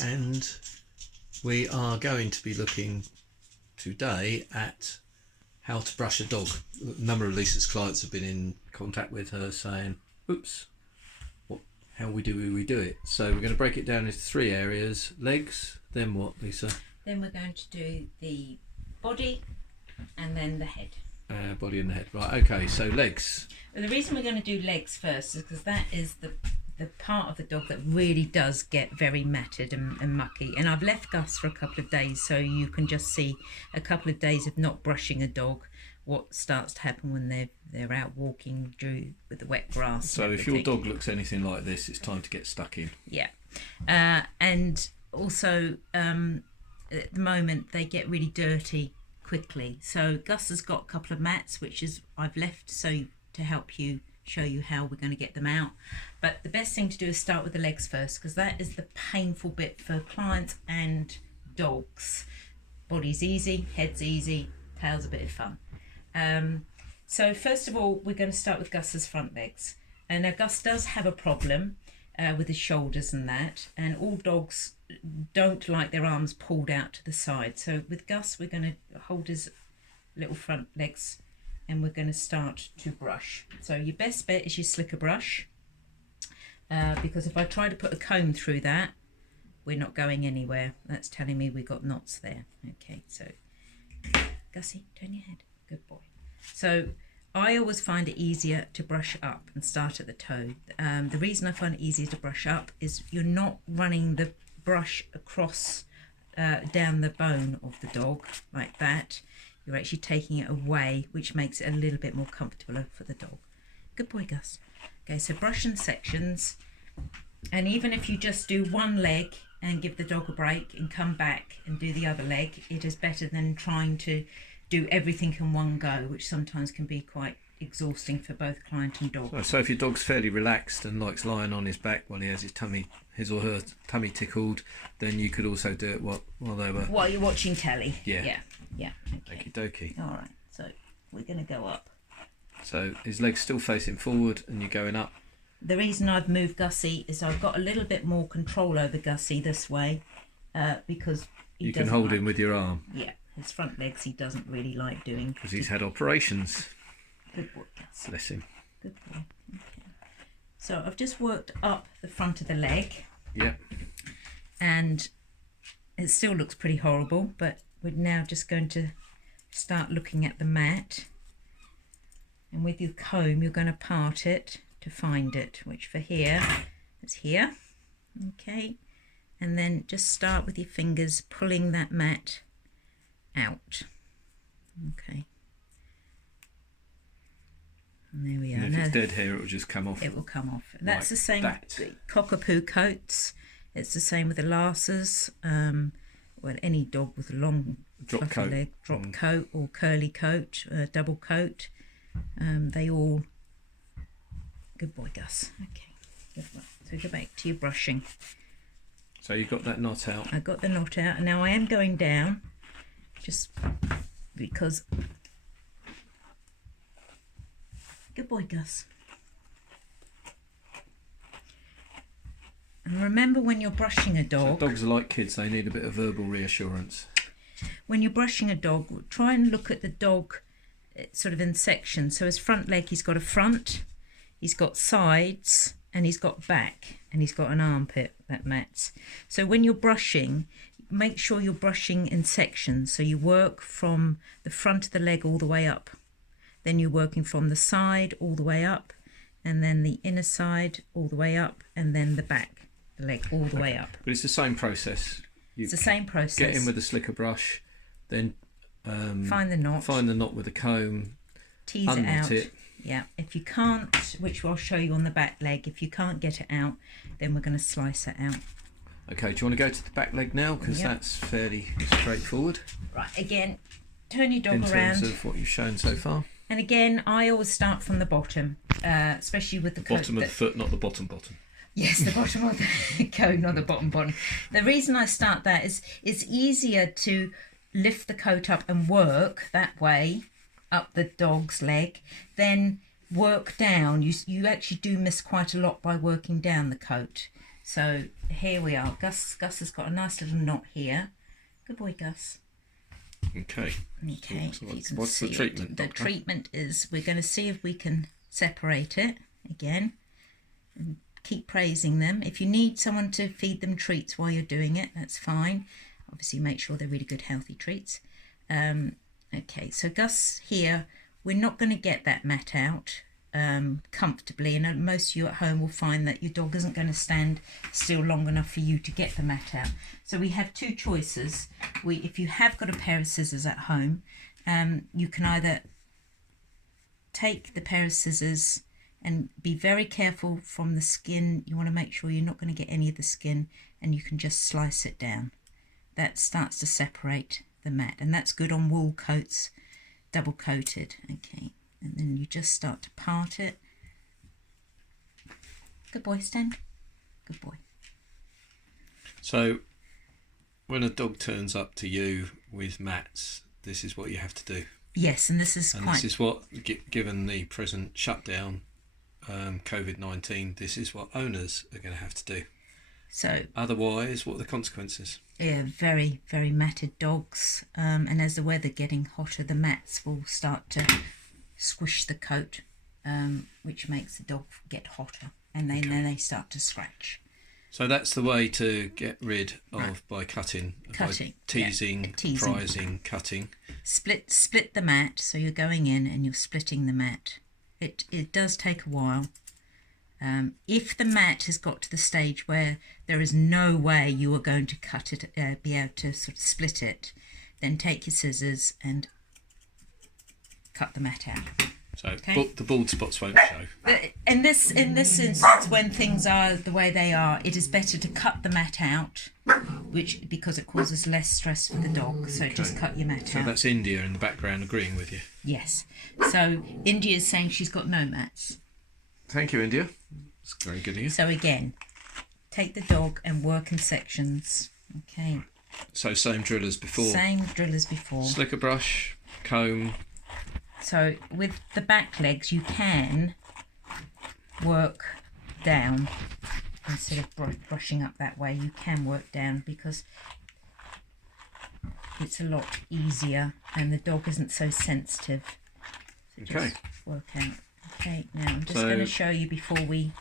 And we are going to be looking today at how to brush a dog. A number of Lisa's clients have been in contact with her saying, oops, how we do it. So we're going to break it down into 3 areas. Legs, then what, Lisa? Then we're going to do the body and then the head. Body and the head. Right, okay, so legs. Well, the reason we're going to do legs first is because that is the part of the dog that really does get very matted and mucky. And I've left Gus for a couple of days, so you can just see a couple of days of not brushing a dog, what starts to happen when they're out walking with the wet grass. So if your dog looks anything like this, it's time to get stuck in. Yeah. And also at the moment they get really dirty quickly. So Gus has got a couple of mats which I've left so to help show you how we're going to get them out. But the best thing to do is start with the legs first, because that is the painful bit for clients and dogs. Body's easy, head's easy, tail's a bit of fun. So first of all, we're going to start with Gus's front legs. And now Gus does have a problem with his shoulders and that, and all dogs don't like their arms pulled out to the side. So with Gus, we're going to hold his little front legs and we're going to start to brush. So your best bet is your slicker brush, because if I try to put a comb through that, we're not going anywhere. That's telling me we've got knots there. Okay, so Gussie, turn your head. Good boy. So I always find it easier to brush up and start at the toe. The reason I find it easier to brush up is you're not running the brush across down the bone of the dog like that. You're actually taking it away, which makes it a little bit more comfortable for the dog. Good boy, Gus. Okay, so brush in sections. And even if you just do one leg and give the dog a break and come back and do the other leg, it is better than trying to do everything in one go, which sometimes can be quite exhausting for both client and dog. So if your dog's fairly relaxed and likes lying on his back while he has his or her tummy tickled, then you could also do it while you're watching telly. Yeah. Okay. Okie dokie. All right, so we're going to go up. So his legs still facing forward and you're going up. The reason I've moved Gussie is I've got a little bit more control over Gussie this way, because you can hold him with your arm. Yeah, his front legs he doesn't really like doing. Because he's had operations. Good boy, Gus. Bless him. Good boy. Okay. So I've just worked up the front of the leg. Yeah. And it still looks pretty horrible, but we're now just going to start looking at the mat. And with your comb, you're going to part it to find it, which for here is here. Okay. And then just start with your fingers pulling that mat out. Okay. And there we are. And if it's dead hair, it will just come off. It will come off. That's the same that. with the cockapoo coats. It's the same with the Larsas. Well, any dog with a long drop coat, leg, coat or curly coat, double coat. They all. Good boy, Gus. Okay. Good boy. So go back to your brushing. So you got that knot out. I got the knot out, and now I am going down, just because. Good boy, Gus. And remember, when you're brushing a dog... So dogs are like kids, they need a bit of verbal reassurance. When you're brushing a dog, try and look at the dog sort of in sections. So his front leg, he's got a front, he's got sides, and he's got back, and he's got an armpit that mats. So when you're brushing, make sure you're brushing in sections. So you work from the front of the leg all the way up. Then you're working from the side all the way up, and then the inner side all the way up, and then the back, the leg all the way up. But it's the same process. It's the same process. Get in with a slicker brush, then find the knot. Find the knot with a comb. Tease it out. Yeah. If you can't, which I'll show you on the back leg, if you can't get it out, then we're going to slice it out. Okay, do you want to go to the back leg now? Because that's fairly straightforward. Right, again, turn your dog around. In terms around. of what you've shown so far. And again, I always start from the bottom, especially with the bottom of the foot, not the bottom. Yes, the bottom of the coat, not the bottom. The reason I start that is it's easier to lift the coat up and work that way up the dog's leg, then work down. You actually do miss quite a lot by working down the coat. So here we are. Gus has got a nice little knot here. Good boy, Gus. Okay. Okay. So if you can what's the see treatment, it. The Doctor? treatment is we're going to see if we can separate it again. And keep praising them. If you need someone to feed them treats while you're doing it, that's fine. Obviously, make sure they're really good, healthy treats. Okay, so Gus here, we're not going to get that mat out comfortably, and most of you at home will find that your dog isn't going to stand still long enough for you to get the mat out. So we have two choices. If you have got a pair of scissors at home, you can either take the pair of scissors and be very careful from the skin. You want to make sure you're not going to get any of the skin, and you can just slice it down. That starts to separate the mat, and that's good on wool coats, double coated. Okay, and then you just start to part it. Good boy, stand. Good boy. So when a dog turns up to you with mats, this is what you have to do. Yes, and this is This is what, given the present shutdown, COVID-19, this is what owners are going to have to do. So otherwise, what are the consequences? Yeah, very, very matted dogs, and as the weather getting hotter, the mats will start to squish the coat, which makes the dog get hotter, and then they start to scratch. So that's the way to get rid of by cutting, by teasing, prizing, cutting. Split the mat, so you're going in and you're splitting the mat. It does take a while. If the mat has got to the stage where there is no way you are going to cut it, be able to sort of split it, then take your scissors and cut the mat out. So the bald spots won't show. In this instance, when things are the way they are, it is better to cut the mat out, because it causes less stress for the dog. So just cut your mat out. So that's India in the background agreeing with you. Yes. So India is saying she's got no mats. Thank you, India. It's very good of you. So again, take the dog and work in sections. Okay. So same drill as before. Same drill as before. Slicker brush, comb. So with the back legs, you can work down instead of brushing up that way. You can work down because it's a lot easier and the dog isn't so sensitive. So just work out. Okay, now I'm just going to show you before we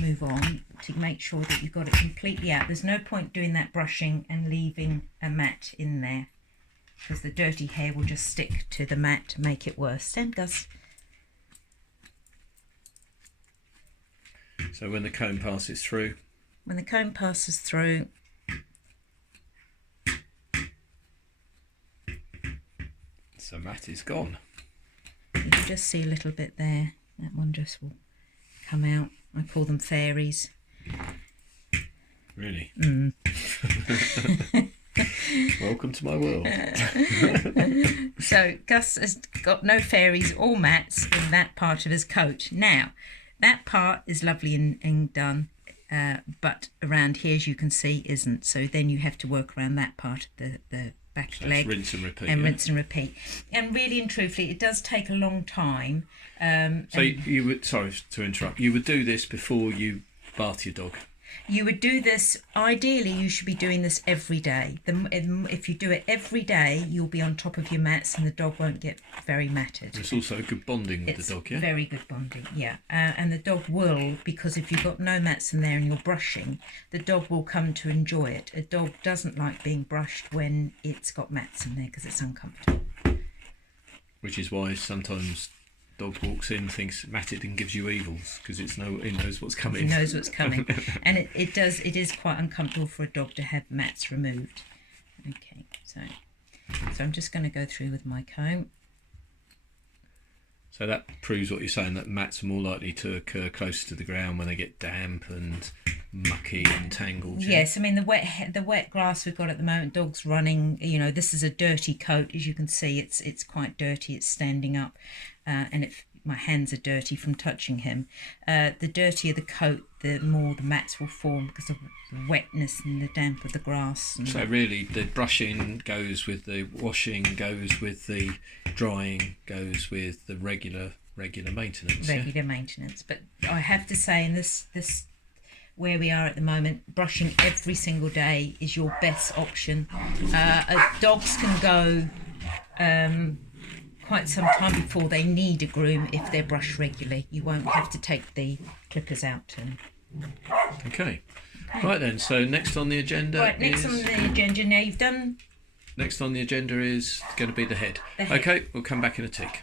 move on to make sure that you've got it completely out. There's no point doing that brushing and leaving a mat in there, because the dirty hair will just stick to the mat to make it worse. Stand, Gus. So when the comb passes through? When the comb passes through, so mat is gone. you can just see a little bit there. That one just will come out. I call them fairies. Really? Mm. Welcome to my world. So Gus has got no fairies or mats in that part of his coat. Now, that part is lovely and done, but around here, as you can see, isn't. So then you have to work around that part of the back leg. Rinse and repeat. And rinse and repeat. And really and truthfully, it does take a long time. So you would, sorry to interrupt, you would do this before you bath your dog? You would do this, ideally you should be doing this every day. If you do it every day, you'll be on top of your mats and the dog won't get very matted. It's also good bonding with the dog, yeah? Very good bonding, yeah. And the dog will, because if you've got no mats in there and you're brushing, the dog will come to enjoy it. A dog doesn't like being brushed when it's got mats in there because it's uncomfortable. Which is why sometimes dog walks in, thinks matted and gives you evils, because it knows what's coming. It knows what's coming. And it is quite uncomfortable for a dog to have mats removed. Okay, so I'm just going to go through with my comb. So that proves what you're saying, that mats are more likely to occur closer to the ground when they get damp and mucky and tangled. Yeah? Yes, I mean the wet grass we've got at the moment, dogs running, this is a dirty coat, as you can see. It's quite dirty, it's standing up, and my hands are dirty from touching him. The dirtier the coat, the more the mats will form because of the wetness and the damp of the grass. So really the brushing goes with the washing, goes with the drying, goes with the regular maintenance. Regular maintenance. But I have to say, in this where we are at the moment, brushing every single day is your best option. Dogs can go quite some time before they need a groom if they're brushed regularly. You won't have to take the clippers out to them. Okay. Right then, so next on the agenda Right, next on the agenda, now you've done... Next on the agenda is going to be the head. Okay, we'll come back in a tick.